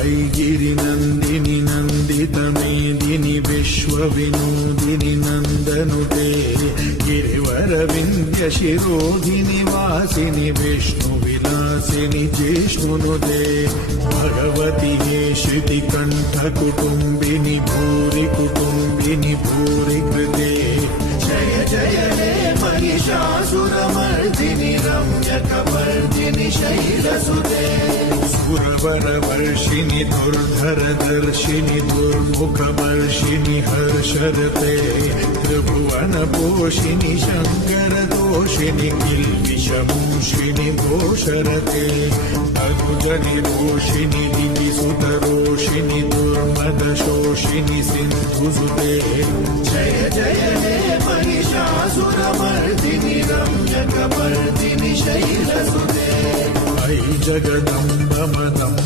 ऐगिरिनन्दिनि नन्दितमेदिनि विश्वविनोदिनि नन्दनुते गिरिवरविन्द्यशिरोधिनि वासिनि विष्णुविलासिनि जिष्णुनुते भगवति हे श्रुतिकण्ठकुटुम्बिनि भूरि कुटुम्बिनि भूरि कृते जय जय हे महिषासुरमर्दिनि रम्यकपर्दिनि शैलसुते सुरवरवर्षिणि दुर्धरदर्शिनि दुर्मुखवर्षिणि हर्षरते त्रिभुवनपोषिणि शङ्करदोषिणि किल्बिषमूषिणि घोषरते अनुजनिरोषिणि दितिसुतरोषिणि दुर्मदशोषिणि सिन्धुसुते जय जय हे महिषासुरमर्दिनि रम्यकपर्दिनि शैलसुते ऐ जगदम्ब मदम्